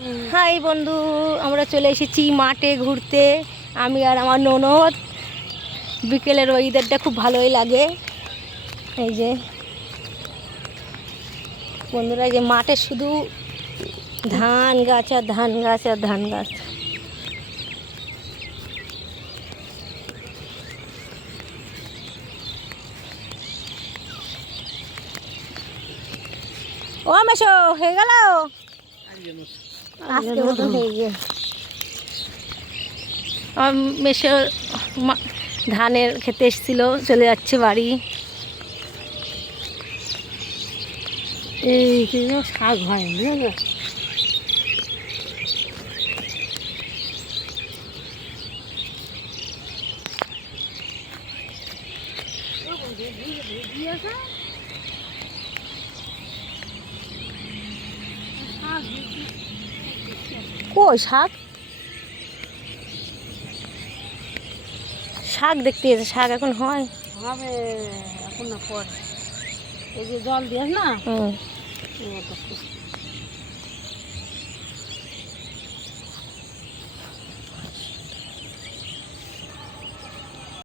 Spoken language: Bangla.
হাই বন্ধু, আমরা চলে এসেছি মাঠে ঘুরতে। আমি আর আমার ননদ। বিকেলের ওয়েদারটা খুব ভালোই লাগে। এই যে বন্ধুরা, এই যে মাঠে শুধু ধান গাছ আর ধান গাছ আর ধান গাছ। ও মেশো হয়ে গেল, আজকে মতো হয়ে গিয়ে আমার মেশো ধানের খেতে এসেছিল, চলে যাচ্ছে বাড়ি। এই শাক হয় বুঝলে, কই শাক? শাক দেখতে এসে, শাক এখন হয় হবে এখন না পরে। এই যে জল দিস না, হুম।